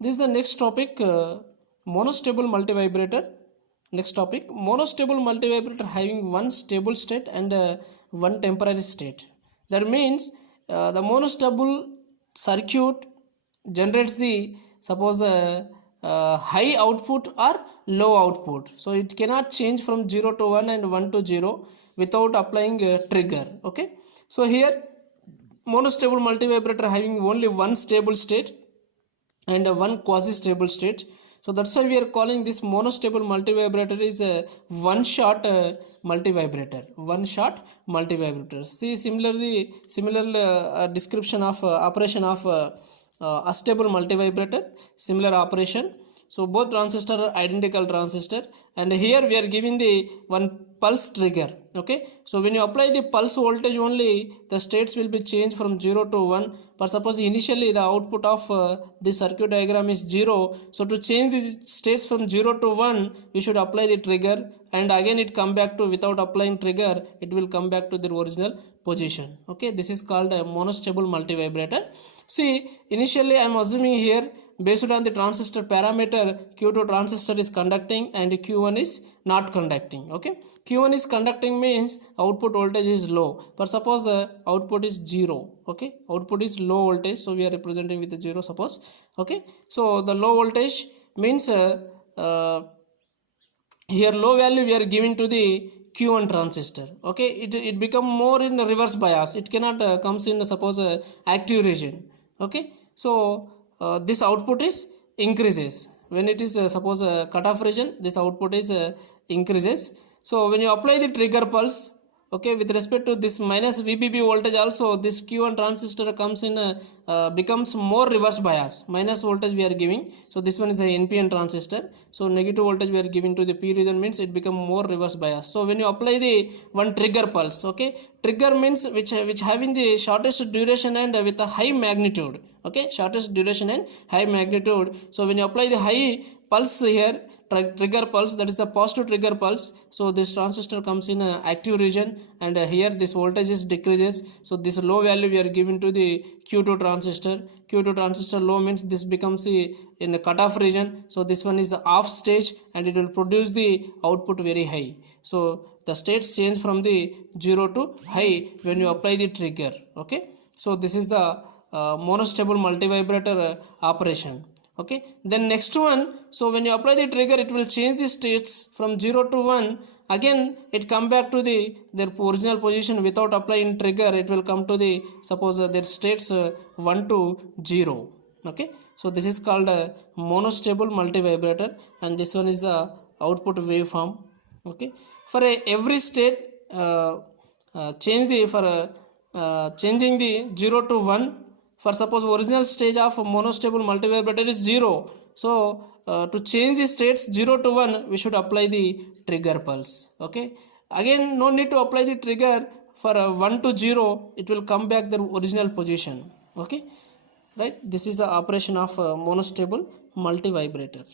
This is the next topic, monostable multivibrator. Next topic, monostable multivibrator having one stable state and one temporary state. That means the monostable circuit generates the suppose high output or low output, so it cannot change from 0 to 1 and 1 to 0 without applying a trigger. Okay, so here monostable multivibrator having only one stable state and one quasi-stable state, so that's why we are calling this monostable multivibrator is a one-shot multivibrator. See similar description of operation of astable multivibrator, similar operation. So both transistor are identical transistor, and here we are giving the one pulse trigger. Okay, so when you apply the pulse voltage only, the states will be changed from 0 to 1. But suppose initially the output of the circuit diagram is 0, so to change the states from 0 to 1 we should apply the trigger, and again it come back to, without applying trigger it will come back to the original position. Okay, this is called a monostable multivibrator. See, initially I am assuming here based on the transistor parameter, Q2 transistor is conducting and Q1 is not conducting. Okay, Q1 is conducting means output voltage is low, but suppose the output is 0. Okay, output is low voltage, so we are representing with the 0 suppose. Okay, so the low voltage means here low value we are giving to the Q1 transistor. Okay, it become more in reverse bias, it cannot comes in suppose active region. Okay, so this output is increases when it is suppose cutoff region, this output is increases. So when you apply the trigger pulse, okay, with respect to this minus VBB voltage also, this Q1 transistor comes in becomes more reverse bias, minus voltage we are giving. So this one is a NPN transistor, so negative voltage we are giving to the P region means it become more reverse bias. So when you apply the one trigger pulse, okay, trigger means which having the shortest duration and with a high magnitude. Okay, shortest duration and high magnitude. So when you apply the high pulse here, trigger pulse, that is a positive trigger pulse, so this transistor comes in a active region, and here this voltage is decreases. So this low value we are giving to the Q2 transistor. Q2 transistor low means this becomes in the cutoff region, so this one is off stage and it will produce the output very high. So the states change from the 0 to high when you apply the trigger. Okay, so this is the monostable multivibrator operation. Okay, then next one, so when you apply the trigger it will change the states from 0 to 1, again it come back to their original position without applying trigger, it will come to the suppose their states 1 to 0. Okay, so this is called a monostable multivibrator, and this one is the output waveform. Okay, for every state changing the 0 to 1, for suppose original stage of monostable multivibrator is 0, so to change the states 0 to 1 we should apply the trigger pulse. Okay, again no need to apply the trigger, for 1 to 0 it will come back the original position. Okay, right, this is the operation of monostable multivibrator.